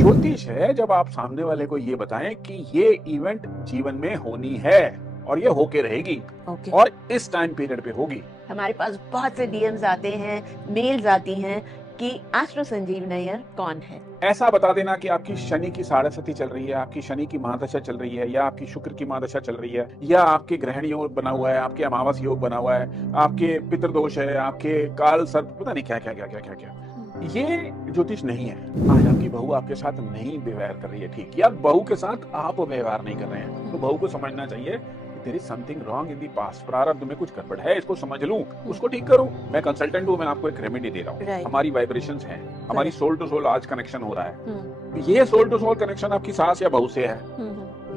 ज्योतिष है जब आप सामने वाले को ये बताएं कि ये इवेंट जीवन में होनी है और ये होके रहेगी ओके। और इस टाइम पीरियड पे होगी। हमारे पास बहुत से डीएम्स आते हैं, मेल्स आती हैं कि एस्ट्रो संजीव नैयर कौन है। ऐसा बता देना कि आपकी शनि की साढ़ेसती चल रही है, आपकी शनि की महादशा चल रही है, या आपकी शुक्र की महादशा चल रही है, या आपके ग्रहण योग बना हुआ है, आपके अमावस योग बना हुआ है, आपके पितृदोष है, आपके काल सर्प, पता नहीं क्या क्या क्या क्या क्या क्या। ये ज्योतिष नहीं है। आज आपकी बहू आपके साथ नहीं व्यवहार कर रही है ठीक, या बहू के साथ आप व्यवहार नहीं कर रहे हैं, तो बहू को समझना चाहिए there is something wrong in the past. प्रारब्ध में कुछ गड़बड़ है, इसको समझ लूं, उसको ठीक करूं। मैं कंसल्टेंट हूं, मैं आपको एक रेमेडी दे रहा हूं। Right. हमारी वाइब्रेशंस हैं, हमारी सोल टू सोल आज कनेक्शन हो रहा है। हम्म, ये सोल टू सोल कनेक्शन आपकी सास या बहू से है।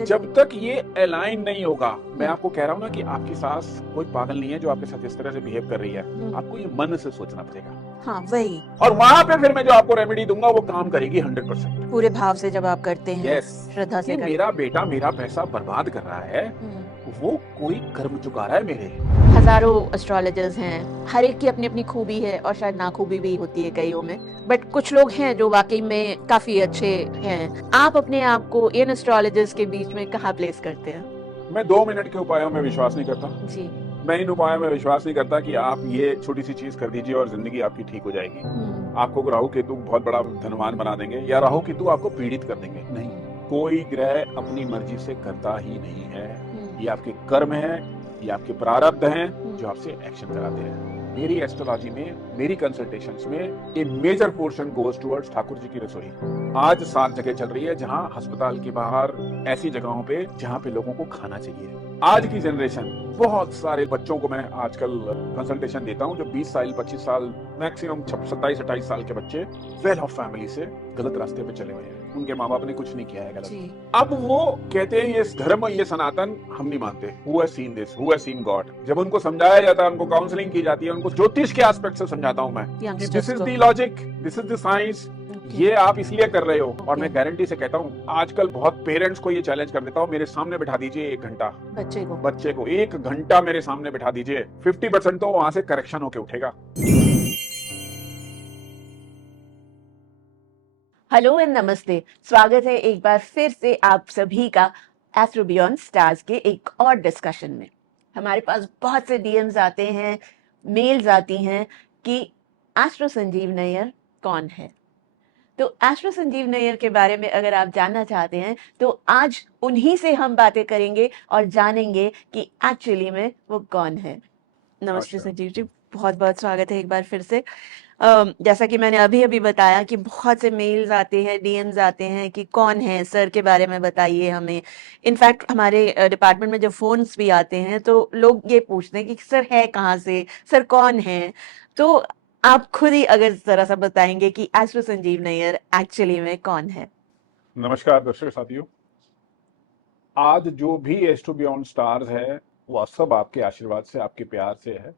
जब तक ये अलाइन नहीं होगा, मैं आपको कह रहा हूं ना कि आपकी सास कोई पागल नहीं है जो आपके साथ इस तरह से बिहेव कर रही है। आपको ये मन से सोचना पड़ेगा। हाँ वही, और वहां पे फिर मैं जो आपको रेमेडी दूंगा वो काम करेगी 100%। पूरे भाव से जब आप करते हैं, यस, श्रद्धा से कि करते मेरा बेटा मेरा पैसा बर्बाद कर रहा है, हैं। वो कोई कर्म चुका रहा है मेरे। हजारों एस्ट्रोलॉजर्स हैं, हर एक की अपनी अपनी खूबी है और शायद नाखूबी भी होती है कईयों में, बट कुछ लोग हैं जो वाकई में काफी अच्छे हैं। आप अपने आप को इन एस्ट्रोलॉजर्स के बीच में कहाँ प्लेस करते हैं? मैं 2 मिनट के उपायों में विश्वास नहीं करता। जी। मैं इन उपायों में विश्वास नहीं करता कि आप ये छोटी सी चीज कर दीजिए और जिंदगी आपकी ठीक हो जाएगी। आपको राहु केतु बहुत बड़ा धनवान बना देंगे, या राहु केतु आपको पीड़ित कर देंगे। नहीं, कोई ग्रह अपनी मर्जी से करता ही नहीं है। ये आपके कर्म है, ये आपके प्रारब्ध हैं जो आपसे एक्शन कराते हैं। मेरी एस्ट्रोलॉजी में, मेरी कंसल्टेशंस में a major portion goes towards Thakur ji की रसोई। आज 7 जगह चल रही है जहां अस्पताल के बाहर, ऐसी जगहों पे जहां पे लोगों को खाना चाहिए। आज की जनरेशन, बहुत सारे बच्चों को मैं आजकल कंसल्टेशन देता हूं जो 20 साल 25 साल, मैक्सिमम 27-28 साल के बच्चे वेल ऑफ फैमिली से गलत रास्ते पे चले हुए हैं। उनके माँ बाप ने कुछ नहीं किया है गलत। अब वो कहते हैं ये धर्म, ये सनातन हम नहीं मानते। Who has seen this? Who has seen God? जब उनको समझाया जाता है, उनको काउंसलिंग की जाती है, उनको ज्योतिष के एस्पेक्ट से समझाता हूं मैं कि this is the logic, this is the science, ये आप इसलिए कर रहे हो। और मैं गारंटी से कहता हूँ, आजकल बहुत पेरेंट्स को ये चैलेंज कर देता हूँ, मेरे सामने बैठा दीजिए 1 घंटा बच्चे को 1 घंटा मेरे सामने बैठा दीजिए, 50% तो वहां से करेक्शन होके उठेगा। हेलो एंड नमस्ते, स्वागत है एक बार फिर से आप सभी का एस्ट्रो बियॉन्ड स्टार्स के एक और डिस्कशन में। हमारे पास बहुत से डीएम्स आते हैं, मेल्स आती हैं कि एस्ट्रो संजीव नैयर कौन है। तो एस्ट्रो संजीव नैयर के बारे में अगर आप जानना चाहते हैं तो आज उन्हीं से हम बातें करेंगे और जानेंगे कि एक्चुअली में वो कौन है। नमस्ते संजीव जी, बहुत बहुत स्वागत है एक बार फिर से। जैसा कि मैंने अभी अभी बताया कि बहुत से मेल्स आते हैं, डीएम्स आते हैं कि कौन है सर, के बारे में बताइए हमें। इनफैक्ट हमारे डिपार्टमेंट में जब फोन्स भी आते हैं तो लोग ये पूछते हैं कि सर है कहाँ से, सर कौन है। तो आप खुद ही अगर जरा सा बताएंगे कि एस्ट्रो संजीव नैयर एक्चुअली में कौन है। नमस्कार दर्शक साथियों, आज जो भी एस्ट्रो बियॉन्ड स्टार्स है वह सब आपके आशीर्वाद से, आपके प्यार से है।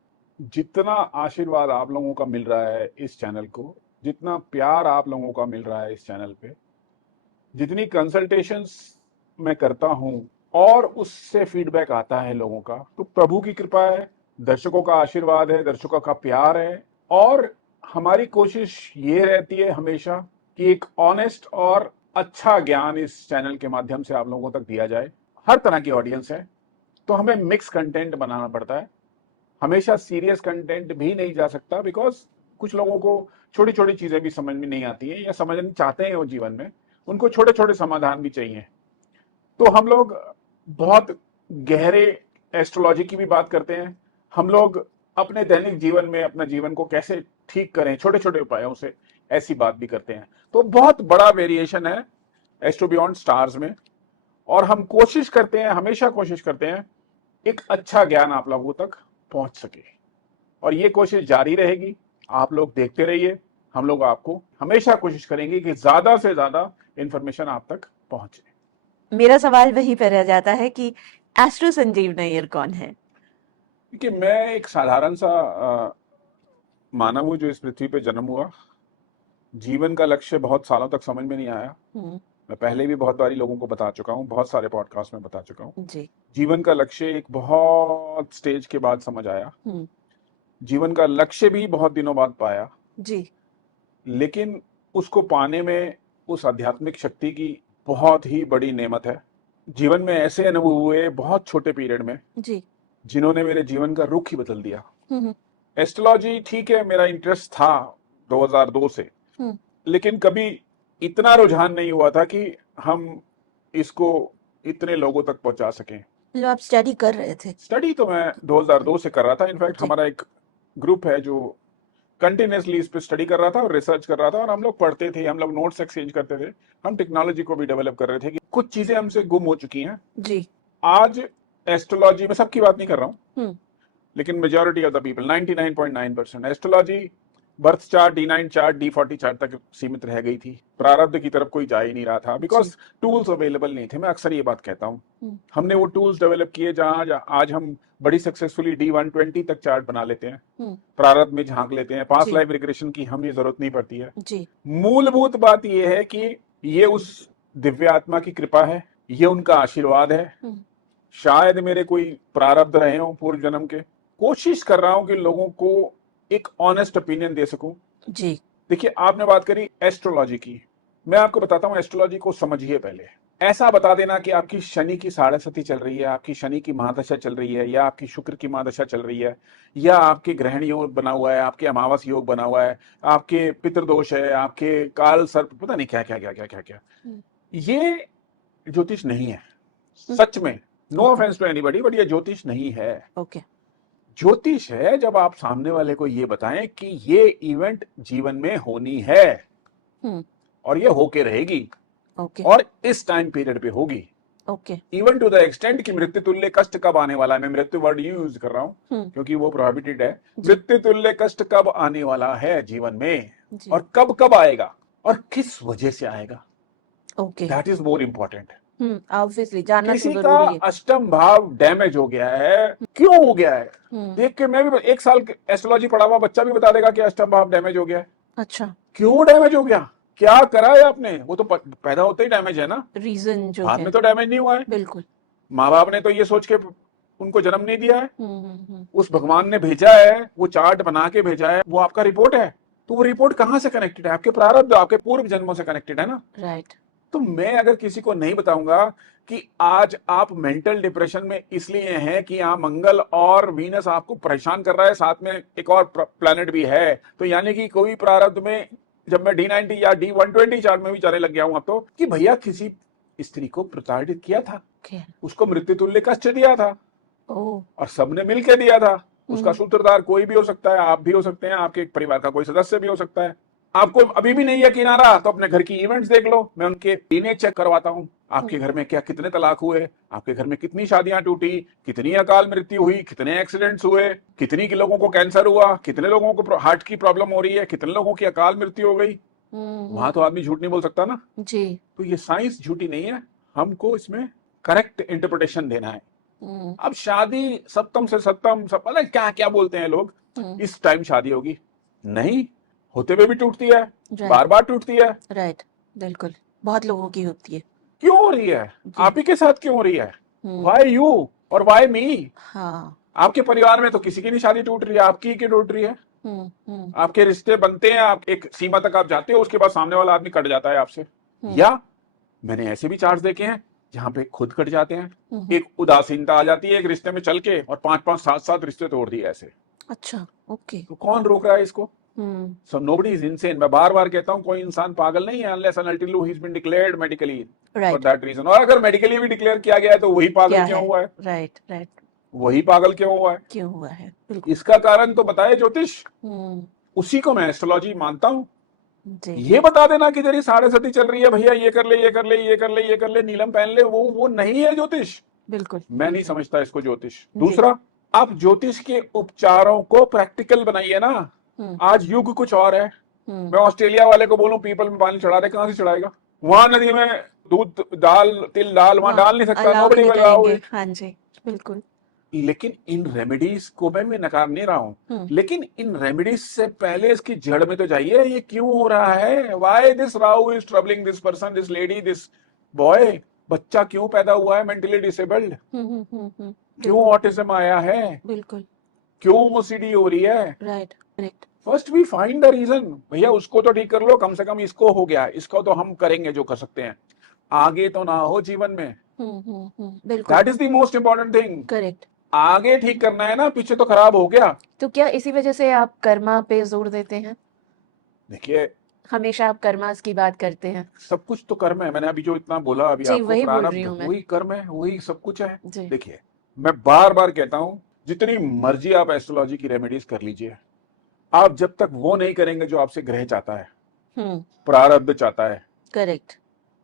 जितना आशीर्वाद आप लोगों का मिल रहा है इस चैनल को, जितना प्यार आप लोगों का मिल रहा है इस चैनल पे, जितनी कंसल्टेशंस मैं करता हूं और उससे फीडबैक आता है लोगों का, तो प्रभु की कृपा है, दर्शकों का आशीर्वाद है, दर्शकों का प्यार है। और हमारी कोशिश ये रहती है हमेशा कि एक ऑनेस्ट और अच्छा ज्ञान इस चैनल के माध्यम से आप लोगों तक दिया जाए। हर तरह की ऑडियंस है तो हमें मिक्स कंटेंट बनाना पड़ता है। हमेशा सीरियस कंटेंट भी नहीं जा सकता, बिकॉज कुछ लोगों को छोटी छोटी चीजें भी समझ में नहीं आती हैं या समझना चाहते हैं वो जीवन में, उनको छोटे छोटे समाधान भी चाहिए। तो हम लोग बहुत गहरे एस्ट्रोलॉजी की भी बात करते हैं। हम लोग अपने दैनिक जीवन में अपना जीवन को कैसे ठीक करें छोटे छोटे उपायों से, ऐसी बात भी करते हैं। तो बहुत बड़ा वेरिएशन है एस्ट्रो बियॉन्ड स्टार्स में, और हम कोशिश करते हैं, हमेशा कोशिश करते हैं एक अच्छा ज्ञान आप लोगों तक पहुंच सके, और ये कोशिश जारी रहेगी। आप लोग देखते रहिए, हम लोग आपको हमेशा कोशिश करेंगे कि ज्यादा से ज्यादा इंफॉर्मेशन आप तक पहुंचे। मेरा सवाल वहीं पर रह जाता है कि एस्ट्रो संजीव नैयर कौन है। कि मैं एक साधारण सा मानव हूं जो इस पृथ्वी पे जन्म हुआ। जीवन का लक्ष्य बहुत सालों तक समझ में नहीं आया। मैं पहले भी बहुत बारी लोगों को बता चुका हूँ, बहुत सारे पॉडकास्ट में बता चुका हूँ जी। जीवन का लक्ष्य एक बहुत स्टेज के बाद समझ आया। जीवन का लक्ष्य भी बहुत दिनों बाद पाया जी। लेकिन उसको पाने में उस आध्यात्मिक शक्ति की बहुत ही बड़ी नेमत है। जीवन में ऐसे अनुभव हुए बहुत छोटे पीरियड में जी। जिन्होंने मेरे जीवन का रुख ही बदल दिया। हम्म एस्ट्रोलॉजी ठीक है, मेरा इंटरेस्ट था 2002 से, हम्म लेकिन कभी इतना रुझान नहीं हुआ था कि हम इसको इतने लोगों तक पहुंचा सकें। मतलब आप स्टडी कर रहे थे? स्टडी तो मैं 2002 से कर रहा था। इनफैक्ट जी। हमारा एक ग्रुप है जो कंटिन्यूसली इस पे स्टडी कर रहा था और रिसर्च कर रहा था, और हम लोग पढ़ते थे, हम लोग नोट्स एक्सचेंज करते थे, हम टेक्नोलॉजी को भी डेवलप कर रहे थे कि कुछ चीजें हमसे गुम हो चुकी हैं। जी। आज एस्ट्रोलॉजी में, सबकी बात नहीं कर रहा हूँ, हम्म लेकिन majority of the people 99.9% astrology birth chart, D9 chart, D40 chart तक सीमित रह गई थी। प्रारब्ध की तरफ कोई जा ही नहीं रहा था, बिकॉज टूल्स अवेलेबल नहीं थे। मैं अक्सर ये बात कहता हूँ, हमने वो टूल्स डेवलप किए जहां आज हम बड़ी सक्सेसफुली D120 तक चार्ट बना लेते हैं, प्रारब्ध में झांक लेते हैं, पास्ट लाइफ रिग्रेशन की हमें जरूरत नहीं पड़ती है। जी। मूलभूत बात यह है कि ये उस दिव्य आत्मा की कृपा है, ये उनका आशीर्वाद है। शायद मेरे कोई प्रारब्ध रहे हो पूर्व जन्म के। कोशिश कर रहा हूं कि लोगों को एक ऑनेस्ट ओपिनियन दे सकूं। जी। देखिए, आपने बात करी एस्ट्रोलॉजी की, मैं आपको बताता हूं एस्ट्रोलॉजी को समझिए। पहले ऐसा बता देना कि आपकी शनि की साढ़े सती चल रही है, आपकी शनि की महादशा चल रही है, या आपकी शुक्र की महादशा चल रही है, या आपके ग्रहण योग बना हुआ है, आपके अमावस योग बना हुआ है, आपके पितृदोष है, आपके काल सर्प, पता नहीं क्या क्या क्या क्या क्या क्या, ये ज्योतिष नहीं है सच में। No offence to anybody, but ये ज्योतिष नहीं है। ओके। ज्योतिष है जब आप सामने वाले को ये बताएं कि ये इवेंट जीवन में होनी है और ये होके रहेगी, ओके। और इस टाइम पीरियड पे होगी। Okay. Even to the extent कि मृत्यु तुल्य कष्ट कब आने वाला है, मैं मृत्यु वर्ड यूज कर रहा हूं क्योंकि वो प्रोहिबिटेड है। मृत्यु तुल्य कष्ट कब आने वाला है जीवन में, और कब कब आएगा और किस वजह से आएगा, okay. That is more important. Obviously जानना किसी तो का जरूरी है। अष्टम भाव डैमेज हो गया है, क्यों हो गया है, देख के मैं भी 1 साल एस्ट्रोलॉजी पढ़ा हुआ बच्चा भी बता देगा कि अष्टम भाव डैमेज हो गया है। अच्छा। क्यों डैमेज हो गया, क्या करा है आपने, वो तो पैदा होते ही डैमेज है ना, रीजन जो बाद है में तो डैमेज नहीं हुआ है। बिल्कुल। माँ बाप ने तो ये सोच के उनको जन्म नहीं दिया है, उस भगवान ने भेजा है, वो चार्ट बना के भेजा है, वो आपका रिपोर्ट है। तो वो रिपोर्ट कहाँ से कनेक्टेड है, आपके प्रारब्ध, आपके पूर्व जन्मों से कनेक्टेड है ना। राइट। तो मैं अगर किसी को नहीं बताऊंगा कि आज आप मेंटल डिप्रेशन में इसलिए हैं कि यहाँ मंगल और वीनस आपको परेशान कर रहा है, साथ में एक और प्लैनेट भी है, तो यानी कि कोई प्रारब्ध में, जब मैं D90 या D120 चार्ट में भी जाने लग गया हूं अब तो, कि भैया किसी स्त्री को प्रताड़ित किया था, उसको मृत्यु तुल्य कष्ट दिया था, और सबने मिलकर दिया था। उसका सूत्रधार कोई भी हो सकता है, आप भी हो सकते हैं, आपके परिवार का कोई सदस्य भी हो सकता है। आपको अभी भी नहीं यकीन आ रहा तो अपने घर की इवेंट्स देख लो, मैं उनके लीनेज चेक करवाता हूँ। आपके घर में क्या कितने तलाक हुए, आपके घर में कितनी शादियां टूटी, कितनी अकाल मृत्यु हुई, कितने एक्सीडेंट्स हुए, कितनी के लोगों को कैंसर हुआ, कितने लोगों को हार्ट की प्रॉब्लम हो रही है, कितने लोगों की अकाल मृत्यु हो गई। वहां तो आदमी झूठ नहीं बोल सकता ना जी। तो ये साइंस झूठी नहीं है, हमको इसमें करेक्ट इंटरप्रिटेशन देना है। अब शादी सप्तम से सप्तम, सब पता क्या क्या बोलते हैं लोग, इस टाइम शादी होगी, नहीं होते हुए भी टूटती है, बार बार टूटती है। राइट, बिल्कुल, बहुत लोगों की होती है। क्यों हो रही है, आप ही के साथ क्यों हो रही है, वाई यू और वाई मी। हाँ। आपके परिवार में तो किसी की नहीं शादी टूट रही है, आपकी ही टूट रही है। आपके रिश्ते बनते हैं, आप एक सीमा तक आप जाते हो, उसके बाद सामने वाला आदमी कट जाता है आपसे। या मैंने ऐसे भी चार्ट्स देखे हैं जहाँ पे खुद कट जाते हैं, एक उदासीनता आ जाती है एक रिश्ते में चल के, और 5-5, 7-7 रिश्ते तोड़ दिए ऐसे। अच्छा, ओके। तो कौन रोक रहा है इसको? So nobody is insane. मैं बार बार कहता हूँ कोई इंसान पागल नहीं है unless and until he's been declared medically for that reason. और अगर मेडिकली भी डिक्लेयर किया गया है तो वही पागल क्यों हुआ है? Right, right. वही पागल क्यों हुआ है? क्यों हुआ है? बिल्कुल। इसका कारण तो बताए ज्योतिष, उसी को मैं एस्ट्रोलॉजी मानता हूँ। ये बता देना कि तेरी साढ़े सती चल रही है भैया, ये कर ले, ये कर ले, ये कर ले, ये कर ले, नीलम पहन ले, वो नहीं है ज्योतिष। बिल्कुल, मैं नहीं समझता इसको ज्योतिष। दूसरा, आप ज्योतिष के उपचारों को प्रैक्टिकल बनाइए ना। आज युग कुछ और है। मैं ऑस्ट्रेलिया वाले को बोलूं पीपल में पानी चढ़ा दे, कहां से चढ़ाएगा? वहां नदी में दूध दाल तिल डाल वहां डाल नहीं सकता, नोबडी विल अलाउ इट। हाँ जी, बिल्कुल। लेकिन इन रेमेडीज को मैं नकार नहीं रहा हूं, लेकिन इन रेमेडीज से पहले इसकी जड़ में तो जाइए, ये क्यों हो रहा है, why this Rahu is troubling this person, this lady, this boy. बच्चा क्यों पैदा हुआ है मेंटली डिसेबल्ड, क्यों ऑटिज्म आया है, बिल्कुल, क्यों ओसीडी हो रही है, right, correct. First we find the reason. भैया उसको तो ठीक कर लो, कम से कम इसको हो गया, इसको तो हम करेंगे जो कर सकते हैं, आगे तो ना हो जीवन में। बिल्कुल that is the most important thing. Correct. आगे ठीक करना है ना, पीछे तो खराब हो गया। तो क्या इसी वजह से आप कर्मा पे जोर देते हैं? देखिए, हमेशा आप कर्मास की बात करते हैं। सब कुछ तो कर्म है। मैंने अभी जो इतना बोला अभी जी, आपको, वही बोल रही प्रारब्ध हूँ मैं। वही कर्म है, वही सब कुछ है। जी। देखिए, मैं बार बार कहता हूं, जितनी मर्जी आप एस्ट्रोलॉजी की रेमेडीज कर लीजिए, आप जब तक वो नहीं करेंगे जो आपसे ग्रह चाहता है, प्रारब्ध चाहता है, करेक्ट।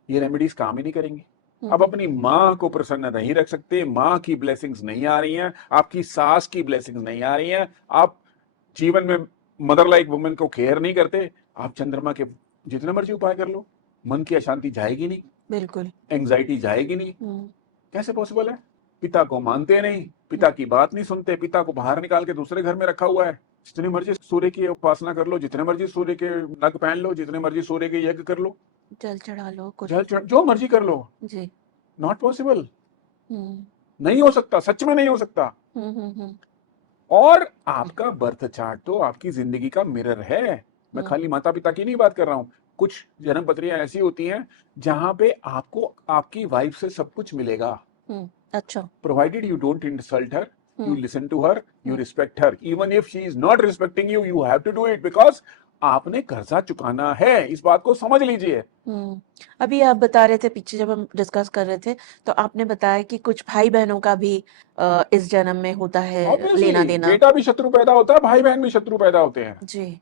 ये रेमेडीज काम ही नहीं करेंगी। अब अपनी माँ को प्रसन्न नहीं रख सकते, माँ की ब्लेसिंग्स नहीं आ रही हैं, आपकी सास की ब्लेसिंग्स नहीं आ रही हैं, आप जीवन में मदर लाइक वुमेन को केयर नहीं करते, आप चंद्रमा के जितने मर्जी उपाय कर लो, मन की अशांति जाएगी नहीं, बिल्कुल। एंग्जाइटी जाएगी नहीं। कैसे पॉसिबल है? पिता को मानते नहीं, पिता की बात नहीं सुनते, पिता को बाहर निकाल के दूसरे घर में रखा हुआ है। जितनी मर्जी सूर्य की उपासना कर लो, जितने मर्जी सूर्य के नग पहन लो, जितने मर्जी सूर्य के यज्ञ कर लो, जल चढ़ा लो, कुछ जल चढ़, जो मर्जी कर लो, जी। Not possible. हम्म नहीं हो सकता, सच में नहीं हो सकता। और आपका बर्थ चार्ट तो आपकी जिंदगी का मिरर है। मैं खाली माता पिता की नहीं बात कर रहा हूं, कुछ जन्म पत्रियां ऐसी होती हैं जहां पे आपको आपकी वाइफ से सब कुछ मिलेगा। अच्छा। Provided you don't insult her, you listen to her, you respect her. Even if she is not respecting you, you have to do it because आपने कर्जा चुकाना है। इस बात को समझ लीजिए। अभी आप बता रहे थे, पीछे जब हम डिस्कस कर रहे थे तो आपने बताया कि कुछ भाई बहनों का भी इस जन्म में होता है Obviously, लेना देना। बेटा भी शत्रु पैदा होता है, भाई बहन भी शत्रु पैदा होते हैं। जी।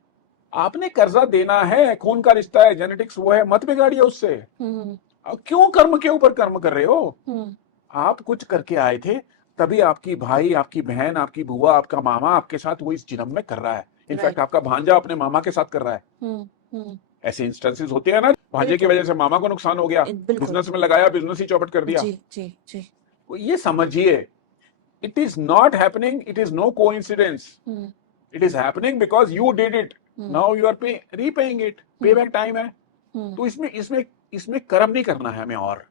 आपने कर्जा देना है, खून का रिश्ता है, जेनेटिक्स वो है, मत बिगाड़िए उससे। अब क्यों कर्म के ऊपर कर्म कर रहे हो? आप कुछ करके आए थे, तभी आपकी भाई, आपकी बहन, आपकी बुआ, आपका मामा आपके साथ वो इस जन्म में कर रहा है। इनफैक्ट आपका भांजा अपने मामा के साथ कर रहा है। ऐसे इंस्टेंसेस होते हैं ना, भांजे की वजह से मामा को नुकसान हो गया, बिजनेस में लगाया, बिजनेस ही चौपट कर दिया। जी जी जी। ये समझिए, it is not happening, it is no coincidence, it is happening because you did it, now you are repaying it, pay back time है। तो इसमें इसमें इसमें कर्म नहीं करना है हमें, और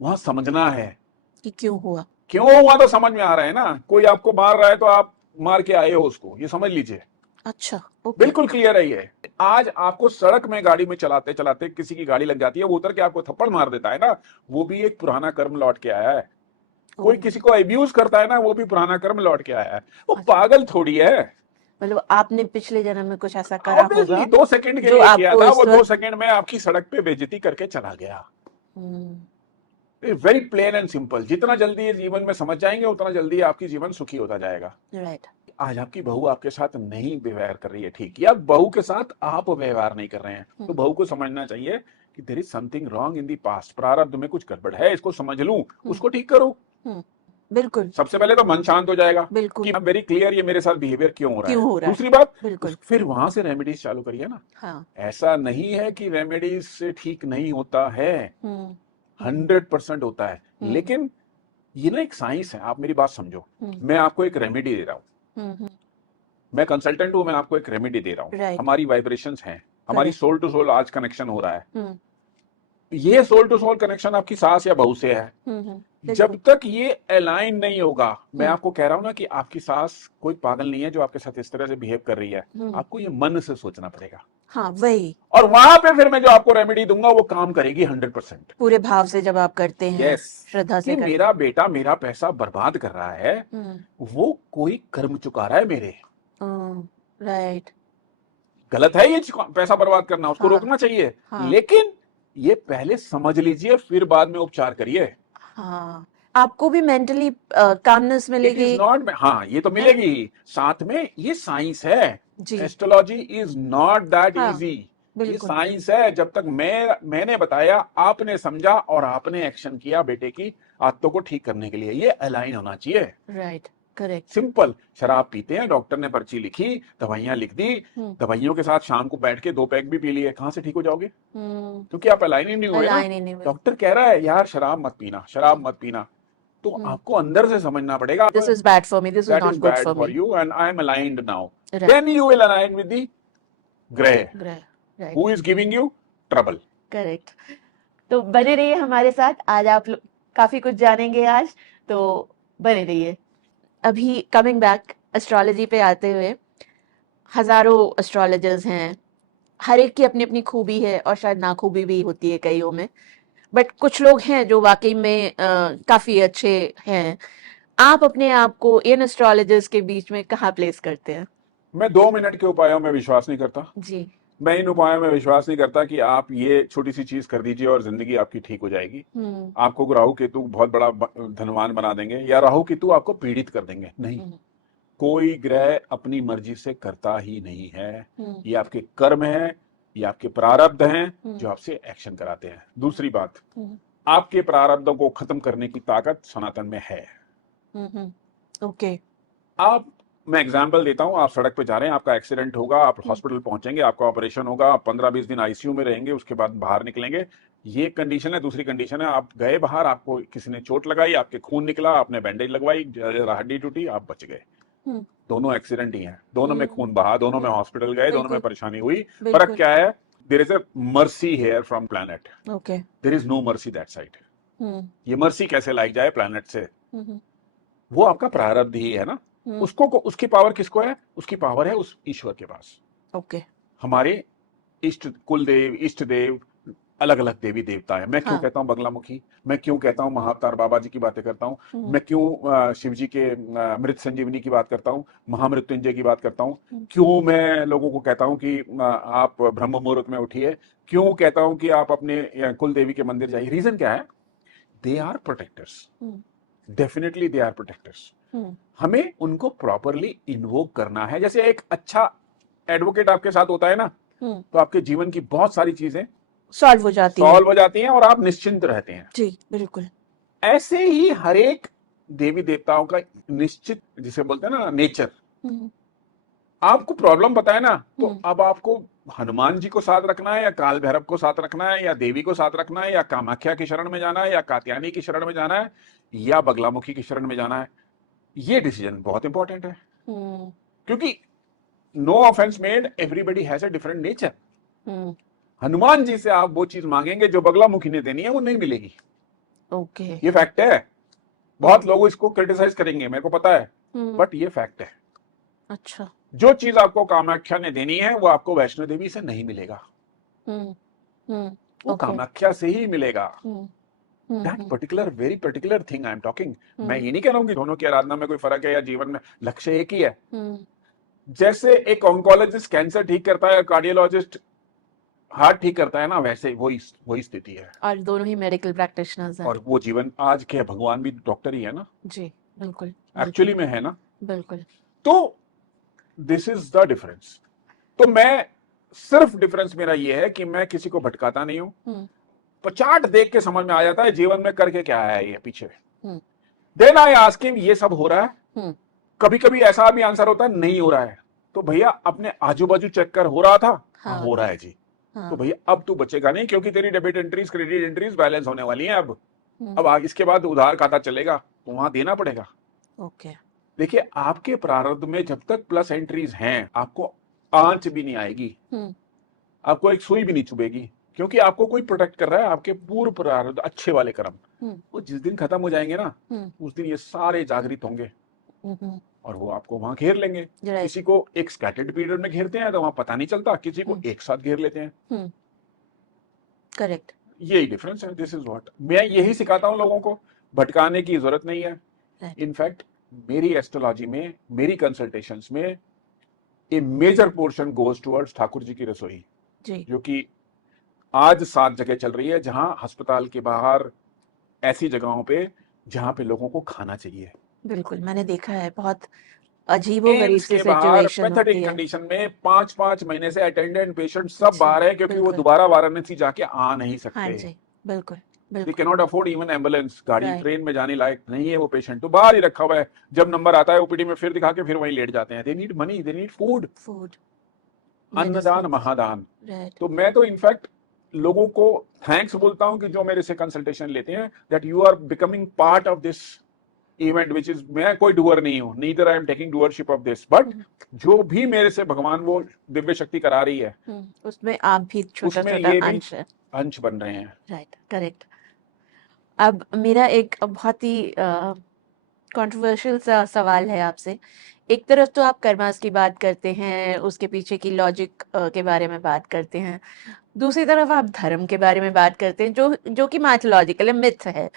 वहां समझना है कि क्यों हुआ। क्यों हुआ तो समझ में आ रहा है ना। कोई आपको मार रहा है तो आप मार के आए हो उसको, ये समझ लीजिए। अच्छा, ओके। बिल्कुल क्लियर है ये। आज आपको सड़क में गाड़ी में चलाते चलाते किसी की गाड़ी लग जाती है, वो उतर के आपको थप्पड़ मार देता है ना, वो भी एक पुराना कर्म लौट के आया है। कोई किसी को अब्यूज करता है ना, वो भी पुराना कर्म लौट के आया है। वो पागल थोड़ी है। मतलब आपने पिछले जन्म में कुछ ऐसा करा होगा 2 सेकंड के लिए किया था, वो 2 सेकंड में आपकी सड़क पे बेइज्जती करके चला गया। Very plain and simple. जितना जल्दी ये जीवन में समझ जाएंगे, उतना जल्दी आपकी जीवन सुखी होता जाएगा। राइट। आज आपकी बहू आपके साथ नहीं व्यवहार कर रही है ठीक, या बहू के साथ आप व्यवहार नहीं कर रहे हैं, तो बहू को समझना चाहिए कि there is something wrong in the past, प्रारब्ध में कुछ गड़बड़ है, इसको समझ लूं, उसको ठीक करो। बिल्कुल। सबसे पहले तो मन शांत हो जाएगा बिल्कुल कि आई एम वेरी क्लियर, ये मेरे साथ बिहेवियर क्यों हो रहा है। दूसरी है। बात, बिल्कुल। फिर वहां से रेमेडीज चालू करिए ना। हाँ। ऐसा नहीं है कि रेमेडीज से ठीक नहीं होता है, 100% होता है। लेकिन ये ना एक साइंस है, आप मेरी बात समझो। मैं आपको एक रेमेडी दे रहा हूँ, मैं कंसल्टेंट हूं, मैं आपको एक रेमेडी दे रहा हूँ। Right. हमारी वाइब्रेशंस हैं, हमारी सोल टू सोल आज कनेक्शन हो रहा है। ये सोल टू सोल कनेक्शन आपकी सास या बहू से है। जब तक ये अलाइन नहीं होगा, मैं आपको कह रहा हूं ना कि आपकी सास कोई पागल नहीं है जो आपके साथ इस तरह से बिहेव कर रही है। आपको ये मन से सोचना पड़ेगा। हाँ, वही। और वहां पे फिर मैं जो आपको रेमेडी दूंगा वो काम करेगी 100%। पूरे भाव से जब आप करते हैं। Yes. श्रद्धा से कि मेरा बेटा मेरा पैसा बर्बाद कर रहा है, वो कोई कर्म चुका रहा है मेरे। राइट। गलत है ये पैसा बर्बाद करना, उसको हाँ, रोकना चाहिए। हाँ, लेकिन ये पहले समझ लीजिए, फिर बाद में उपचार करिए। हाँ, आपको भी मेंटली कामनेस मिलेगी। नॉट, हाँ ये तो मिलेगी ही, साथ में ये साइंस है। Astrology is not that easy, ये साइंस है। जब तक मैंने बताया, आपने समझा और आपने एक्शन किया बेटे की आदतों को ठीक करने के लिए, ये अलाइन होना चाहिए। Right, correct. सिंपल। शराब पीते हैं, डॉक्टर ने पर्ची लिखी, दवाइयां लिख दी, दवाइयों के साथ शाम को बैठ के 2 पैक भी पी लिए, कहां से ठीक हो जाओगे? क्योंकि आप अलाइन ही नहीं हुए ना। डॉक्टर कह रहा है यार शराब मत पीना, शराब मत पीना, तो आपको अंदर से समझना पड़ेगा this is bad for me, this is not good for you and I am aligned now, then you will align with the graha who is giving you trouble. Correct. तो बने रहिए हमारे साथ, आज आप काफी कुछ जानेंगे आज, तो बने रहिए। अभी कमिंग बैक एस्ट्रोलॉजी पे आते हुए, हजारों एस्ट्रोलॉजर्स हैं, हर एक की अपनी अपनी खूबी है और शायद नाखूबी भी होती है कईयों में, बट कुछ लोग हैं जो वाकई में काफी अच्छे हैं। आप अपने आप को इन एस्ट्रोलॉजर्स के बीच में कहाँ प्लेस करते हैं? मैं 2 मिनट के उपायों में विश्वास नहीं करता। जी। मैं इन उपायों में विश्वास नहीं करता कि आप ये छोटी सी चीज कर दीजिए और जिंदगी आपकी ठीक हो जाएगी। हम्म। आपको राहु केतु बहुत बड़ा धनवान बना देंगे या राहु केतु आपको पीड़ित कर देंगे, नहीं। हम्म। कोई ग्रह अपनी मर्जी से करता ही नहीं है। हम्म। ये आपके कर्म है, ये आपके प्रारब्ध हैं हम्म। जो आपसे एक्शन कराते हैं। दूसरी बात, हम्म। आपके प्रारब्धों को खत्म करने की ताकत सनातन में है। ओके। आप, मैं एग्जाम्पल देता हूं, आप सड़क पे जा रहे हैं, आपका एक्सीडेंट होगा, आप हॉस्पिटल पहुंचेंगे, आपका ऑपरेशन होगा, आप 15-20 दिन आईसीयू में रहेंगे, उसके बाद बाहर निकलेंगे। ये कंडीशन है। दूसरी कंडीशन है, आप गए बाहर, आपको किसी ने चोट लगाई, आपके खून निकला, आपने बैंडेज लगवाई, हड्डी टूटी, आप बच गए। हम्म। दोनों एक्सीडेंट ही हैं, दोनों में हम्म। खून बहा, दोनों में हम्म। हॉस्पिटल गए, दोनों में बिल्कुल। परेशानी हुई। फर्क बिल्कुल। क्या है? There is a mercy here from planet, okay. There is no mercy that side. Hmm. ये मर्सी कैसे लाई जाए प्लैनेट से? हम्म। वो आपका प्रारब्ध ही है ना। हम्म। उसकी पावर किसको है? उसकी पावर है उस ईश्वर के पास। ओके। हमारे इष्ट कुल देव, इष्ट देव, अलग अलग देवी देवता है। मैं क्यों हाँ। कहता हूँ बगलामुखी, मैं क्यों कहता हूँ महाअवतार बाबा जी की बातें करता हूँ, हम्म। मैं क्यों शिव जी के मृत संजीवनी की बात करता हूँ, महामृत्युंजय की बात करता हूँ, हम्म। क्यों मैं लोगों को कहता हूँ कि आप ब्रह्म मुहूर्त में उठिए, क्यों कहता हूँ कि आप अपने कुल देवी के मंदिर जाइए। रीजन क्या है? They are protectors, definitely they are protectors. हमें उनको प्रॉपरली इन्वोक करना है। जैसे एक अच्छा एडवोकेट आपके साथ होता है ना, तो आपके जीवन की बहुत सारी चीजें सॉल्व हो जाती है। सॉल्व हो जाती हैं और आप निश्चिंत रहते हैं। जी बिल्कुल। ऐसे ही हर एक देवी देवताओं का निश्चित, जिसे बोलते हैं ना, नेचर। आपको प्रॉब्लम बताए ना, तो अब आपको हनुमान जी को साथ रखना है या काल भैरव को साथ रखना है या देवी को साथ रखना है या कामाख्या की शरण में जाना है या कात्यायनी की शरण में जाना है या बगलामुखी की शरण में जाना है, ये डिसीजन बहुत इंपॉर्टेंट है। क्योंकि no offence made, everybody has a different nature. Hanuman ji से आप वो चीज मांगेंगे जो बगलामुखी ने देनी है, वो नहीं मिलेगी। ओके। ये फैक्ट है। बहुत लोग इसको क्रिटिसाइज करेंगे, मेरे को पता है, बट ये फैक्ट है। अच्छा। जो चीज आपको कामाख्या ने देनी है वो आपको वैष्णो देवी से नहीं मिलेगा, वो कामाख्या से ही मिलेगा। That particular, very particular thing I am talking. मैं ये नहीं कह रहा हूं कि दोनों की आराधना में कोई फर्क है या जीवन में लक्ष्य एक ही है। जैसे एक ऑन्कोलॉजिस्ट कैंसर ठीक करता है, कार्डियोलॉजिस्ट हार्ट ठीक करता है ना, वैसे वही स्थिति है। और दोनों ही मेडिकल प्रैक्टिशनर्स हैं। और वो जीवन, आज के भगवान भी डॉक्टर ही है ना। जी बिल्कुल। एक्चुअली में है ना। बिल्कुल। तो दिस इज द डिफरेंस। तो मैं सिर्फ डिफरेंस मेरा ये है कि मैं किसी को भटकाता नहीं हूं। चार्ट देख के समझ में आ जाता है जीवन में करके क्या आया है ये पीछे। देन आई आस्क हिम, ये सब हो रहा है? कभी कभी ऐसा भी आंसर होता है नहीं हो रहा है, तो भैया अपने आजू बाजू चेक कर, हो रहा था? हाँ, हो रहा है जी। तो भैया अब तू बचेगा नहीं, क्योंकि तेरी debit entries, credit entries balance होने वाली हैं अब इसके बाद उधार खाता चलेगा, तो वहां देना पड़ेगा। ओके। देखिए, आपके प्रारब्ध में जब तक प्लस एंट्रीज हैं, आपको आंच भी नहीं आएगी, आपको एक सुई भी नहीं चुभेगी, क्योंकि आपको कोई प्रोटेक्ट कर रहा है। आपके पूर्व प्रारब्ध अच्छे वाले कर्म, वो जिस दिन खत्म हो जाएंगे ना, उस दिन ये सारे जागृत होंगे और वो आपको वहां घेर लेंगे। किसी को एक स्कैटर्ड पीरियड में घेरते हैं तो वहां पता नहीं चलता, किसी को एक साथ घेर लेते हैं। करेक्ट। यही डिफरेंस है। दिस इज व्हाट मैं यही सिखाता हूं लोगों को, भटकाने की जरूरत नहीं है। इनफैक्ट मेरी एस्ट्रोलॉजी में, मेरी कंसल्टेशंस में a major portion goes towards Thakur ji की रसोई, जो कि आज 7 जगह चल रही है, जहां अस्पताल के बाहर, ऐसी जगहों पे जहां पे लोगों को खाना चाहिए। बिल्कुल, मैंने देखा है, बहुत अजीबोगरीब सी के बाहर सिचुएशन होती पैथेटिक है। कंडीशन में 5-5 महीने से अटेंडेंट पेशेंट सब बाहर है, क्योंकि वो दोबारा वाराणसी जाके आ नहीं सकते। हाँ जी, बिल्कुल दे बिल्कुल। Can not afford even ambulance, गाड़ी Right. ट्रेन में जाने लायक नहीं है वो पेशेंट, तो बाहर ही रखा हुआ है। जब नंबर आता है ओपीडी में, फिर दिखा के फिर वहीं लेट जाते हैं। They need money, they need food. अन्नदान महादान। तो मैं तो इनफैक्ट लोगों को थैंक्स बोलता हूं कि जो मेरे से कंसल्टेशन लेते हैं, that you are becoming part of this event, which is, मैं कोई डूअर नहीं हूं, neither I am taking doership of this, but जो भी मेरे से भगवान वो दिव्य शक्ति करा रही है, उसमें आप भी छोटा उसमें छोटा ये भी अंश है। अंश बन रहे हैं। Right, correct. अब मेरा एक बहुत ही कंट्रोवर्शियल सा सवाल है आपसे एक तरफ तो आप कर्मास की बात करते हैं, उसके पीछे की लॉजिक के बारे में बात करते हैं, दूसरी तरफ आप धर्म के बारे में बात करते हैं, जो कि मैथोलॉजिकल है, मिथ है,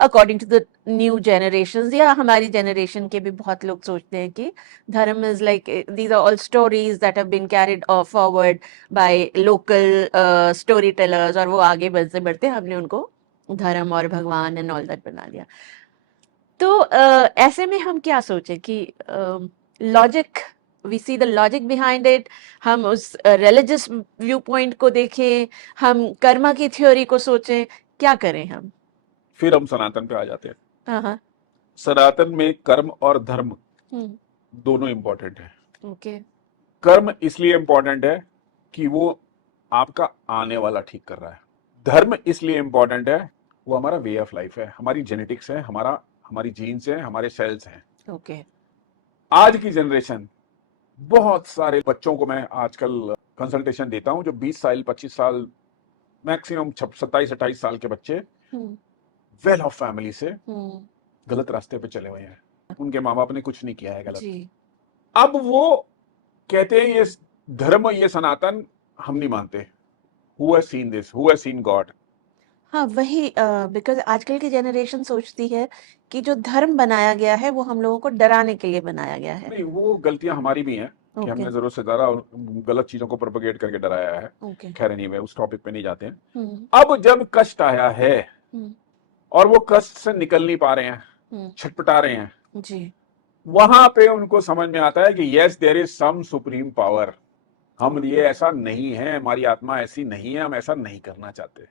according to the new generation, या हमारी जनरेशन के भी बहुत लोग सोचते हैं कि धर्म is like these are all stories that have been carried forward by local story tellers, और वो आगे बढ़ते बढ़ते हमने उनको धर्म और भगवान एंड ऑल दैट बना दिया। तो ऐसे में हम क्या सोचें कि logic, we see the logic behind it, हम उस रिलीजियस व्यू पॉइंट को देखें, हम कर्मा की थ्योरी को सोचें, क्या करें हम? फिर हम सनातन पे आ जाते हैं। हाँ, सनातन में कर्म और धर्म हम्म, दोनों इंपॉर्टेंट है। ओके, कर्म इसलिए इंपॉर्टेंट है कि वो आपका आने वाला ठीक कर रहा है। धर्म इसलिए इंपॉर्टेंट है, वो हमारा वे ऑफ लाइफ है, हमारी जेनेटिक्स है, हमारी जीन्स है, हमारे सेल्स हैं। ओके, आज की जनरेशन, बहुत सारे बच्चों को मैं आजकल कंसल्टेशन देता हूं जो 20 साल 25 साल, मैक्सिमम 27-28 साल के बच्चे हम्म, वेल ऑफ फैमिली से हम्म, गलत रास्ते पे चले हुए हैं। उनके माँ बाप ने कुछ नहीं किया है गलत। जी, अब वो कहते हैं ये धर्म, ये सनातन हम नहीं मानते। Who has seen this? Who has seen God? हाँ वही, बिकॉज आजकल की जनरेशन सोचती है कि जो धर्म बनाया गया है वो हम लोगों को डराने के लिए बनाया गया है। नहीं, वो गलतियां हमारी भी हैं कि ओके, हमने जरूरत से ज्यादा गलत चीजों को प्रोपेगेट करके डराया है। ओके, खैर नहीं, उस टॉपिक पे नहीं जाते हैं। हम्म, अब जब कष्ट आया है हम्म, और वो कष्ट से निकल नहीं पा रहे हैं, हम्म, छटपटा रहे हैं, जी, वहां पे उनको समझ में आता है कि yes there is some supreme power. हम ये ऐसा नहीं है, हमारी आत्मा ऐसी नहीं है, हम ऐसा नहीं करना चाहते।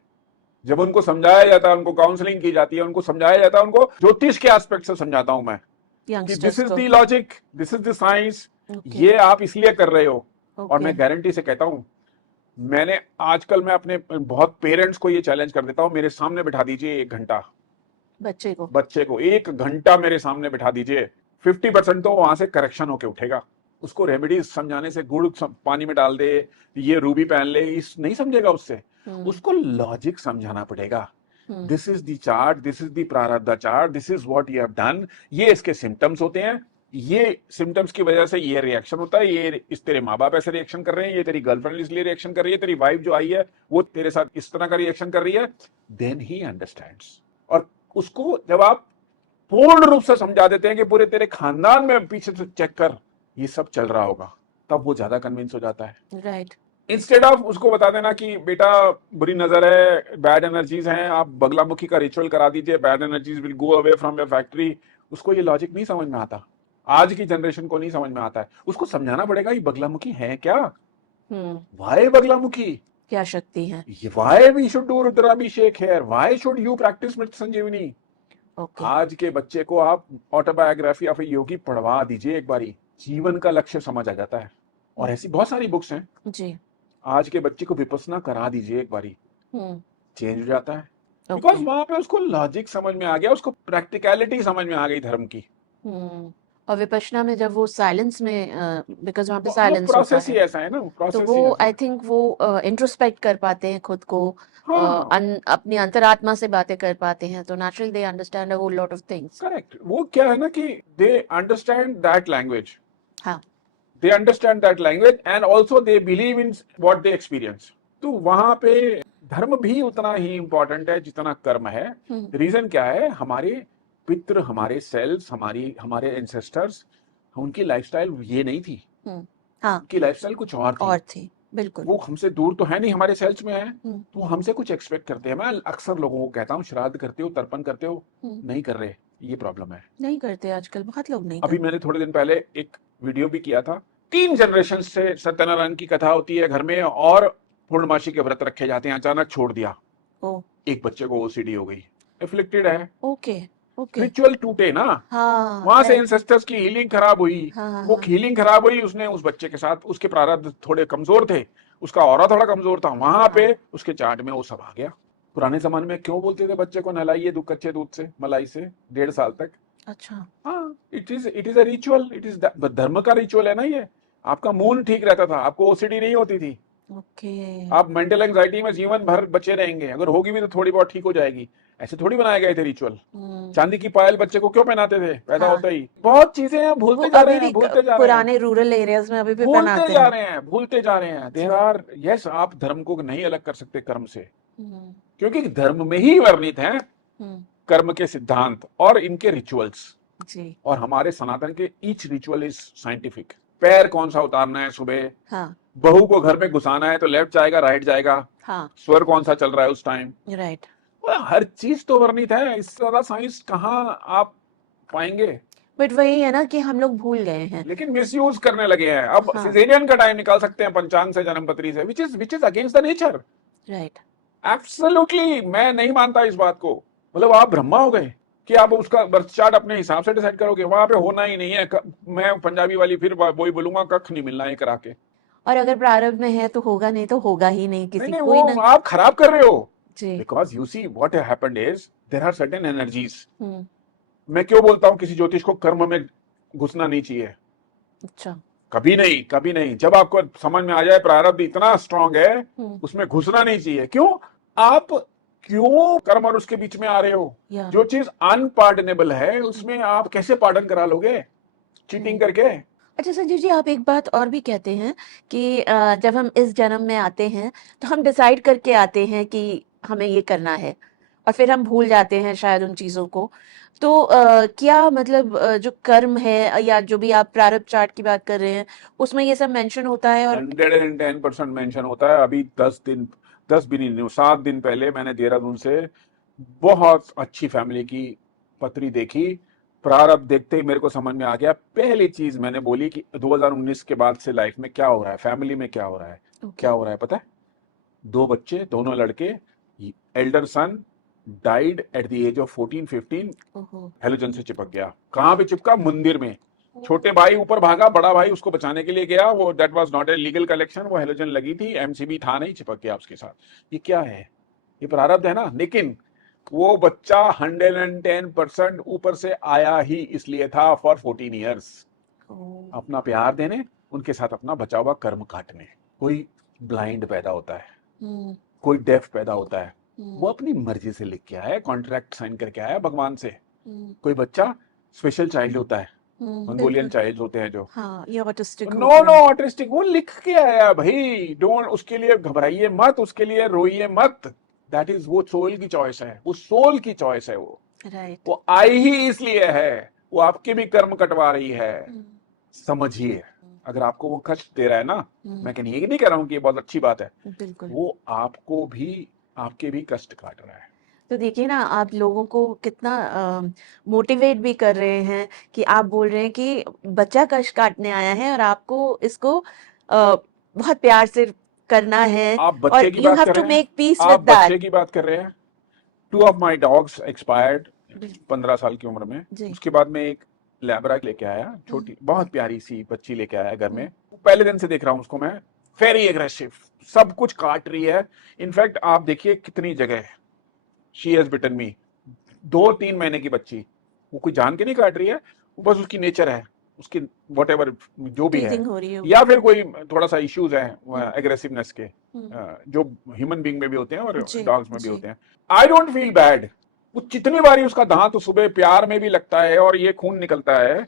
जब उनको समझाया जाता है, उनको काउंसलिंग की जाती है, उनको समझाया जाता है, उनको ज्योतिष के एस्पेक्ट से समझाता हूं मैं कि दिस यंगस्टर्स इज को, the logic, this is the science, okay, ये आप इसलिए कर रहे हो। और ओके, मैं गारंटी से कहता हूं, मैं अपने बहुत पेरेंट्स को ये चैलेंज कर देता हूं, मेरे सामने बिठा दीजिए 1 घंटा, बच्चे को, बच्चे को 1 घंटा मेरे सामने बिठा दीजिए, 50% तो वहां से करेक्शन होके उठेगा। उसको रेमेडीज समझाने से, गुड़ पानी में डाल दे, ये रूबी पहन ले, इस नहीं समझेगा उससे। उसको लॉजिक समझाना पड़ेगा। This is the chart, this is the prarabdha chart, this is what you have done, ये इसके सिम्टम्स होते हैं, ये सिम्टम्स की वजह से ये रिएक्शन होता है, ये इस तेरे माँ बाप ऐसे रिएक्शन कर रहे हैं, ये तेरी गर्लफ्रेंड इसलिए रिएक्शन कर रही है, तेरी वाइफ जो आई है वो तेरे साथ इस तरह का रिएक्शन कर रही है। Then he understands. और उसको जब आप पूर्ण रूप से समझा देते हैं कि पूरे तेरे खानदान में पीछे से चेक कर ये सब चल रहा होगा, तब वो ज्यादा कन्विंस हो जाता है। राइट, इंस्टेड ऑफ उसको बता देना कि बेटा बुरी नजर है, बैड एनर्जीज हैं, आप बगलामुखी का रिचुअल करा दीजिए, bad energies will go away from your factory. उसको ये लॉजिक नहीं समझ में आता, आज की जनरेशन को नहीं समझ में आता है। उसको समझाना पड़ेगा ये बगलामुखी है क्या, वाई बगलामुखी, क्या शक्ति है, why we should do Rudrabhishek here, why should you practice Mrit Sanjeevani. Okay, आज के बच्चे को आप ऑटोबायोग्राफी ऑफ ए योगी पढ़वा दीजिए एक बारी, जीवन का लक्ष्य समझ आ जाता है। और ऐसी बहुत सारी बुक्स हैं। जी, आज के बच्चे को विपස්සना करा दीजिए एक बारी, चेंज हो जाता है। ओके, बिकॉज वहां पे उसको लॉजिक समझ में आ गया, उसको प्रैक्टिकलिटी समझ में आ गई धर्म की। और विपश्यना में जब वो साइलेंस में, बिकॉज वहाँ पे वो साइलेंस होता प्रोसेस ही है, ऐसा है ना, तो प्रोसेस ही वो ऐसा आई है। थिंक वो इंट्रोस्पेक्ट कर पाते हैं खुद को, हाँ, अपनी अंतरात्मा से बातें कर पाते हैं, तो naturally they understand a whole lot of things. Correct. वो क्या है ना कि दे अंडरस्टैंड दैट लैंग्वेज, हाँ, they understand that language and also they believe in what they experience. तो वहां पे धर्म भी उतना ही इंपॉर्टेंट है जितना कर्म है। रीजन क्या है, हमारे पितृ, हमारे सेल्स, हमारे एंसेस्टर्स, उनकी लाइफस्टाइल ये नहीं थी। हाँ, उनकी लाइफस्टाइल कुछ और थी, बिल्कुल, वो हमसे दूर तो है नहीं, हमारे सेल्स में है, तो हमसे कुछ एक्सपेक्ट करते हैं। मैं अक्सर लोगों को कहता हूँ, श्राद्ध करते हो, तर्पण करते हो, नहीं कर रहे, ये प्रॉब्लम है। नहीं करते आजकल, बहुत लोग नहीं अभी करते। मैंने थोड़े दिन पहले एक वीडियो भी किया था, 3 जनरेशन से सत्यनारायण की कथा होती है घर में और पूर्णमासी के व्रत रखे जाते हैं, अचानक छोड़ दिया, एक बच्चे को ओसीडी हो गई, एफ्लिक्टेड है, ओके, ओके, रिचुअल टूटे ना, हाँ, वहां से एंसेस्टर्स की हीलिंग खराब हुई। हाँ, वो हीलिंग खराब हुई, उसने उस बच्चे के साथ, उसके प्रारब्ध थोड़े कमजोर थे, उसका ऑरा थोड़ा कमजोर था, वहां पे उसके चार्ट में वो सब आ गया। पुराने जमाने में क्यों बोलते थे बच्चे को नहलाइए कच्चे दूध से, मलाई से 1.5 साल तक। अच्छा, हाँ, it is a ritual, it is धर्म का रिचुअल है ना ये। आपका मूल ठीक रहता था, आपको ओसीडी नहीं होती थी। ओके। आप मेंटल एंजाइटी में जीवन भर बचे रहेंगे, अगर होगी भी तो थोड़ी बहुत ठीक हो जाएगी। ऐसे थोड़ी बनाए गए थे रिचुअल। चांदी की पायल बच्चे को क्यों पहनाते थे पैदा हाँ, होते ही? बहुत चीजें हम वो भूलते जा रहे अभी हैं, भी भूलते जा रहे हैं, पुराने रूरल एरियाज में अभी भी भूलते बनाते जा हैं। रहे हैं, भूलते जा रहे हैं। देर आर, यस, आप धर्म को नहीं अलग कर सकते कर्म से, हम्म, क्योंकि धर्म में ही वर्णित है हम्म, कर्म के सिद्धांत और इनके रिचुअल्स। जी, और हमारे सनातन के ईच रिचुअल इज साइंटिफिक। पैर कौन सा उतारना है सुबह, हाँ, बहू को घर में घुसाना है तो लेफ्ट जाएगा राइट जाएगा, हाँ, स्वर कौन सा चल रहा है उस टाइम, राइट। हर चीज तो वर्णित है। इससे ज्यादा साइंस कहाँ आप पाएंगे? बट वही है ना कि हम लोग भूल गए हैं। लेकिन मिसयूज करने लगे हैं। अब हाँ, सिजेरियन का टाइम निकाल सकते हैं पंचांग से, जन्मपत्री से, which is against the nature. Right. Absolutely, मैं नहीं मानता इस बात को। मतलब आप ब्रह्मा हो गए कि आप उसका बर्थ चार्ट अपने हिसाब से डिसाइड करोगे? वहां पे होना ही नहीं है। मैं पंजाबी वाली फिर वही बोलूंगा, कख नहीं मिलना है करा के। और अगर प्रारब्ध में है तो होगा, नहीं तो होगा ही नहीं, नहीं किसी नहीं, कोई वो ना। आप खराब कर रहे हो। जी। Because you see what happened is there are certain energies. Hmm. मैं क्यों बोलता हूँ किसी ज्योतिष को कर्म में घुसना नहीं चाहिए? अच्छा। कभी नहीं, कभी नहीं। जब आपको समझ में आ जाए प्रारब्ध इतना स्ट्रांग है, हम्म। उसमें घुसना नहीं चाहिए। क्यों? आप क्यों कर्म और उसके बीच में आ रहे हो? या। जो चीज अनपार्डनेबल है उसमें आप कैसे पार्डन करा लोगे चीटिंग करके? अच्छा संजीव जी, आप एक बात और भी कहते हैं कि जब हम इस जन्म में आते हैं तो हम डिसाइड करके आते हैं कि हमें ये करना है, और फिर हम भूल जाते हैं शायद उन चीजों को। तो क्या मतलब जो कर्म है या जो भी आप प्रारब्ध चार्ट की बात कर रहे हैं उसमें ये सब मेंशन होता है? और 110% मेंशन होता है। अभी 10 दिन, 10 भी नहीं, 7 दिन पहले मैंने देहरादून से बहुत अच्छी फैमिली की पत्री देखी। प्रारब्ध देखते ही मेरे को समझ में आ गया। पहली चीज मैंने बोली कि 2019 के बाद से लाइफ में क्या हो रहा है, फैमिली में क्या हो रहा है। ओके। क्या हो रहा है पता है? 2 बच्चे, दोनों लड़के, elder son died at the age of 14-15, ओहो। हेलोजन से चिपक गया। कहां पे चिपका? मंदिर में। छोटे भाई ऊपर भागा, बड़ा भाई उसको बचाने के लिए गया। वो that was not a legal collection, वो हेलोजन लगी थी, एमसीबी था नहीं, चिपक गया उसके साथ। ये क्या है? ये प्रारब्ध है ना। लेकिन वो बच्चा 110% ऊपर से आया ही इसलिए था, फॉर 14 ईयर्स ओह। अपना प्यार देने, उनके साथ अपना बचा हुआ कर्म काटने। कोई ब्लाइंड पैदा होता है, हम्म। कोई डेफ पैदा होता है, वो हम्म। अपनी मर्जी से लिख के आया, कॉन्ट्रैक्ट साइन करके आया भगवान से। हम्म। कोई बच्चा स्पेशल चाइल्ड होता है, मंगोलियन बिल्कुल। चाइल्ड होते हैं जो, हाँ, ये ऑटिस्टिक नो होते नो हैं। ऑटिस्टिक, वो लिख के आया भाई। डोंट, उसके लिए घबराइए मत, उसके लिए रोइए मत। दैट इज, वो सोल की चॉइस है, वो सोल की चॉइस है। राइट। वो आई ही इसलिए है, वो आपके भी कर्म कटवा रही है। समझिए, अगर आपको वो कष्ट दे रहा है ना, मैं कहनी ये नहीं कह रहा हूं कि ये बहुत अच्छी बात है, बिल्कुल। वो आपको भी, आपके भी कष्ट काट रहा है। तो देखिए ना, आप लोगों को कितना मोटिवेट भी कर रहे हैं कि आप बोल रहे हैं कि बच्चा कष्ट काटने आया है और आपको इसको बहुत प्यार से करना है, आप और बच्चे की यू बात हैव कर टू रहे हैं, मेक पीस विद आप बच्चे दैट। की बात कर रहे हैं। 2 ऑफ माई डॉग्स एक्सपायर्ड 15 साल की उम्र में। जी। उसके बाद में एक लैब्रा लेके आया, छोटी बहुत प्यारी सी बच्ची लेके आया घर में। पहले दिन से देख रहा हूं उसको मैं, वेरी एग्रेसिव, सब कुछ काट रही है। इनफैक्ट आप देखिए कितनी जगह शी हैज बिटन मी। 2-3 महीने की बच्ची, वो कोई जान के नहीं काट रही है, वो बस उसकी नेचर है, उसकी वॉट जो भी है, टीजिंग हो रही या होगी। फिर कोई थोड़ा सा इश्यूज है एग्रेसिवनेस के, हम्म। जो ह्यूमन बींग में भी होते हैं और जी। डॉग्स में भी जी। होते हैं। I don't feel bad. वो जितनी बारी उसका दांत सुबह प्यार में भी लगता है और ये खून निकलता है,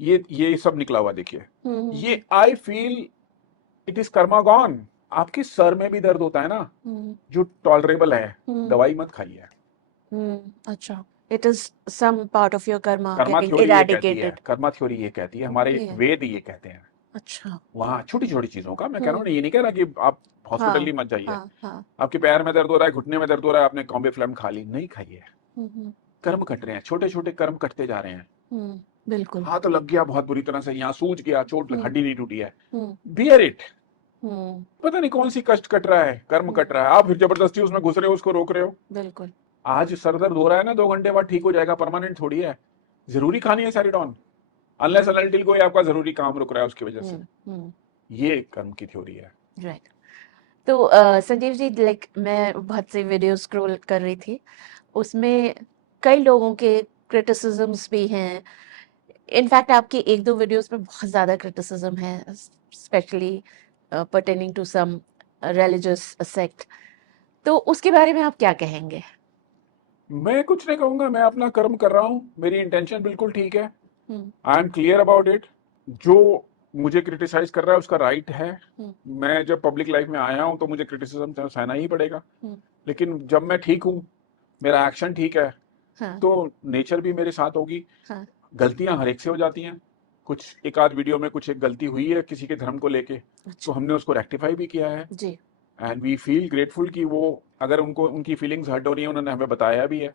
ये सब निकला हुआ देखिए, ये I feel it is Karma gone. आपके सर में भी दर्द होता है ना, जो टॉलरेबल है, दवाई मत खाइए। अच्छा, it is some part of your karma karma getting theory ये कहती है, इरेडिकेटेड। कर्मा थ्योरी ये कहती है, हमारे ओके। वेद ये कहते हैं। अच्छा। वहां छोटी छोटी चीजों का मैं कह रहा हूँ, ये नहीं कह रहा कि आप हॉस्पिटल हाँ, ही मत जाइए। हाँ, हाँ। आपके पैर में दर्द हो रहा है, घुटने में दर्द हो रहा है, आपने कॉम्बीफ्लैम खा ली, नहीं खाइए। कर्म कट रहे हैं, छोटे छोटे कर्म कटते जा रहे हैं। बिल्कुल। हाथ लग गया बहुत बुरी तरह से, यहाँ सूज गया, चोट, हड्डी नहीं टूटी है, हम्म। Bear it. हम्म। पता नहीं कौन सी कष्ट कट रहा है, कर्म कट रहा है, आप फिर जबरदस्ती उसमें घुस रहे हो, उसको रोक रहे हो। बिल्कुल। आज सर दर्द हो रहा है ना, 2 घंटे बाद ठीक हो जाएगा, परमानेंट थोड़ी है। जरूरी खानी है सैरिडॉन, अनलेस अनटिल कोई आपका जरूरी काम रुक रहा है उसकी वजह से। ये कर्म की थ्योरी है। राइट। तो संजीव जी, लाइक मैं बहुत से वीडियो स्क्रॉल कर रही थी, उसमें कई लोगों के क्रिटिसिज्म्स भी हैं। इनफैक्ट आपकी एक दो वीडियोस में बहुत ज़्यादा क्रिटिसिज्म है, specially pertaining to some religious sect, तो उसके बारे में आप क्या कहेंगे? मैं कुछ नहीं कहूंगा, मैं अपना कर्म कर रहा हूँ, मेरी इंटेंशन बिल्कुल ठीक है, hmm, I am clear about it. जो मुझे क्रिटिसाइज कर रहा है उसका राइट है। हम्म, मैं जब पब्लिक लाइफ में आया हूं तो मुझे क्रिटिसिज्म सहना ही पड़ेगा, हम्म, लेकिन जब मैं ठीक हूं, मेरा एक्शन ठीक है, हाँ, तो नेचर भी मेरे साथ होगी। हाँ, गलतियां हर एक से हो जाती हैं, कुछ एक आध वीडियो में कुछ एक गलती हुई है किसी के धर्म को लेके, तो अच्छा, हमने उसको रेक्टिफाई भी किया है, जी, एंड वी फील ग्रेटफुल कि वो, अगर उनको उनकी फीलिंग्स हर्ट हो रही है, उन्होंने हमें बताया भी है,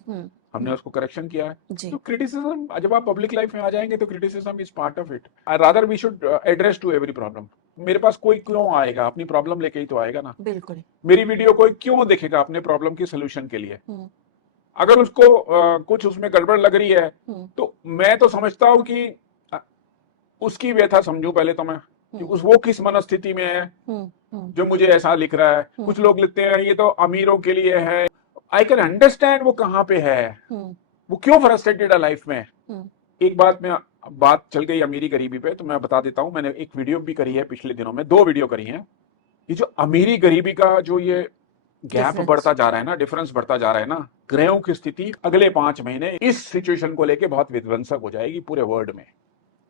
हमने उसको करेक्शन किया है। जी, तो क्रिटिसिज्म, जब आप पब्लिक लाइफ में आ जाएंगे तो criticism is part of it. Rather we should address to every problem. मेरे पास कोई क्यों आएगा, अपनी प्रॉब्लम लेके ही तो आएगा ना। बिल्कुल, मेरी वीडियो कोई क्यों देखेगा अपने प्रॉब्लम की सोल्यूशन के लिए? हम्म, अगर उसको कुछ उसमें गड़बड़ लग रही है, हम्म, तो मैं तो समझता हूँ कि अ, उसकी व्यथा समझूं पहले तो मैं, कि हम्म, उस वो किस मनस्थिति में है हम्म, जो मुझे ऐसा लिख रहा है। हम्म, कुछ लोग लिखते हैं ये तो अमीरों के लिए है, आई कैन अंडरस्टैंड वो कहाँ पे है, हम्म, वो क्यों फ्रस्ट्रेटेड है लाइफ में। हम्म, एक बात में, बात चल गई अमीरी गरीबी पे, तो मैं बता देता हूँ, मैंने एक वीडियो भी करी है पिछले दिनों में, 2 वीडियो करी है। ये जो अमीरी गरीबी का जो ये गैप डिफरेंस, बढ़ता जा रहा है ना, डिफरेंस बढ़ता जा रहा है ना, ग्रहों की स्थिति अगले 5 महीने इस सिचुएशन को लेके बहुत विध्वंसक हो जाएगी पूरे वर्ल्ड में।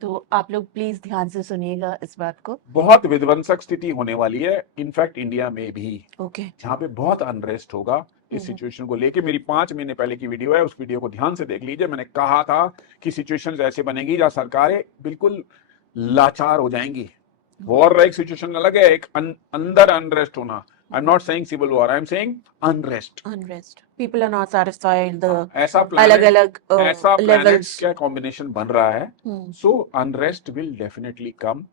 तो आप लोग प्लीज ध्यान से सुनिएगा इस बात को। बहुत विध्वंसक स्थिति होने वाली है, इनफैक्ट इंडिया में भी, ओके, जहां पे बहुत अनरेस्ट होगा इस सिचुएशन को लेके। मेरी 5 महीने पहले की वीडियो है, उस वीडियो को ध्यान से देख लीजिए। मैंने कहा था कि सिचुएशंस ऐसे बनेगी जहां सरकारें बिल्कुल लाचार हो जाएंगी। वॉर एक सिचुएशन अलग है, एक अंदर अनरेस्ट होना। I am not saying civil war, I am saying unrest. Unrest, people are not satisfied, the ऐसा अलग प्लैनेट, अलग ऐसा प्लैनेट लेवल्स, क्या कॉम्बिनेशन बन रहा है, सो अनरेस्ट विल डेफिनेटली कम।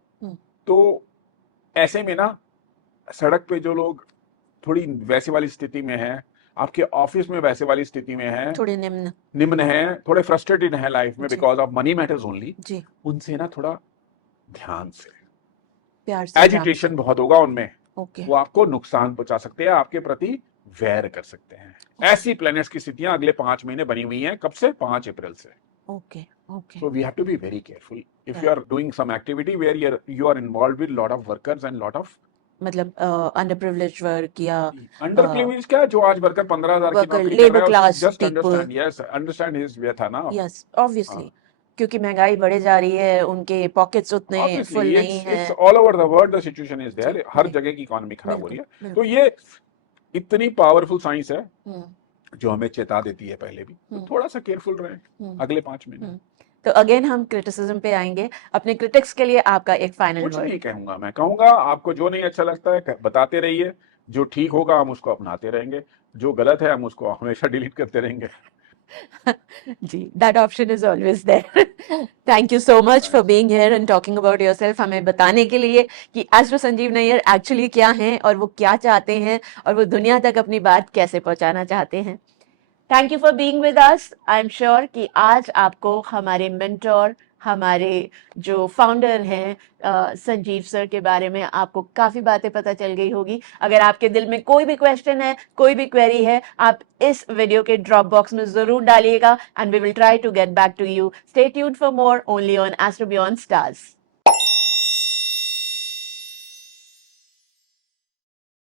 तो ऐसे में ना, सड़क पे जो लोग थोड़ी वैसे वाली स्थिति में है, आपके ऑफिस में वैसे वाली स्थिति में है, थोड़े निम्न, निम्न है, थोड़े फ्रस्ट्रेटेड है लाइफ में जी, because of money matters only, जी, उनसे ना थोड़ा ध्यान से, प्यार से जान, एजिटेशन बहुत होगा उनमें, ओके, वो आपको नुकसान पहुंचा सकते हैं, आपके प्रति वैर कर सकते हैं। ऐसी प्लैनेट्स की स्थितियां अगले 5 महीने बनी हुई हैं। कब से? 5 अप्रैल से। Okay, okay, So we have to be very careful if you are doing some activity where you are involved with lot of workers and lot of मतलब अंडर प्रिविलेज वर्क या अंडर प्रिविलेज। क्या, जो आज worker 15,000 की worker, नौकरी कर labour रहा है, class just people, understand, yes understand his व्यथा ना। यस, ऑब्वियसली, क्योंकि महंगाई बढ़े जा रही है, उनके पॉकेट्स उतने ऑब्वियसली फुल नहीं है, it's all over the world the situation is जी, देयर, हर जी, जगह की इकोनॉमी खराब हो रही बिल्कुल, है। तो बिल्कुल, ये इतनी पावरफुल साइंस है हम्म, जो हमें चेता देती है पहले भी, तो थोड़ा सा केयरफुल रहें अगले 5 महीने। तो अगेन हम क्रिटिसिज्म पे आएंगे। अपने क्रिटिक्स के लिए आपका एक फाइनल कुछ वर्ड। नहीं कहूंगा, मैं कहूंगा आपको जो नहीं अच्छा लगता है बताते रहिए, जो ठीक होगा हम उसको अपनाते रहेंगे, जो गलत है हम उसको हमेशा डिलीट करते रहेंगे। जी, that option is always there. Thank you so much for being here and talking about yourself, हमें बताने के लिए कि एस्ट्रो संजीव नैयर एक्चुअली क्या हैं और वो क्या चाहते हैं और वो दुनिया तक अपनी बात कैसे पहुंचाना चाहते हैं। Thank you for being with us. I am sure कि आज आपको हमारे मेंटोर, हमारे जो फाउंडर हैं संजीव सर के बारे में आपको काफ़ी बातें पता चल गई होगी। अगर आपके दिल में कोई भी क्वेश्चन है, कोई भी क्वेरी है, आप इस वीडियो के ड्रॉप बॉक्स में ज़रूर डालिएगा and we will try to get back to you. Stay tuned for more only on Astro Beyond stars.